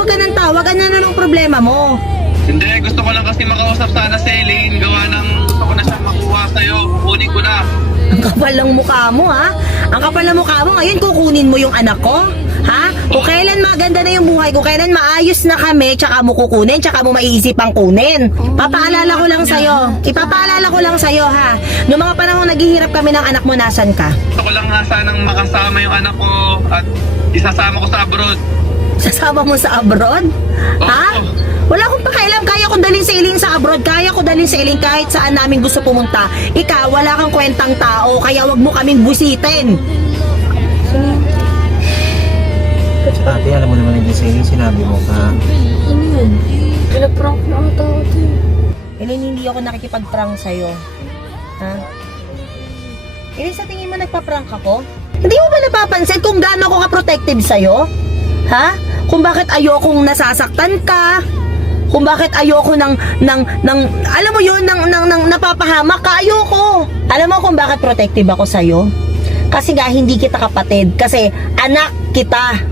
tawag ka ng tawag. Ano na ng problema mo? Hindi, gusto ko lang kasi makausap sana si Eileen. Gawa ng gusto ko na siyang makuha sa'yo. Kunin ko na. Ang kapal ng mukha mo, ha? Ang kapal ng mukha mo, ngayon kukunin mo yung anak ko? Ha? Kung kailan maganda na yung buhay, kung kailan maayos na kami, tsaka mo kukunin, tsaka mo maiisipang kunin. Papaalala ko lang sa'yo. Ipapaalala ko lang sa'yo, ha? Noong mga panahon naghihirap kami ng anak mo, nasan ka? Gusto ko lang nga sanang makasama yung anak ko at isasama ko sa abroad. Sasama mo sa abroad? Ha? Wala akong pakialam. Kaya ko dalhin si Eileen sa abroad. Kaya ko dalhin si Eileen kahit saan namin gusto pumunta. Ikaw, wala kang kwentang tao. Kaya wag mo kaming busitin. Ate, alam mo naman yung sa'yo, sinabi mo ka. Ano yun? Pinaprank na ata ako. Eileen, hindi ako nakikipag-prank sa'yo. Ha? Eileen, sa tingin mo nagpa-prank ako? Hindi mo ba napapansin kung gaano ako ka-protective sa'yo? Ha? Kung bakit ayokong nasasaktan ka? Kung bakit ayoko ng alam mo yun, ng napapahamak ka, ayoko. Alam mo kung bakit protective ako sa'yo? Kasi nga hindi kita kapatid, kasi anak kita.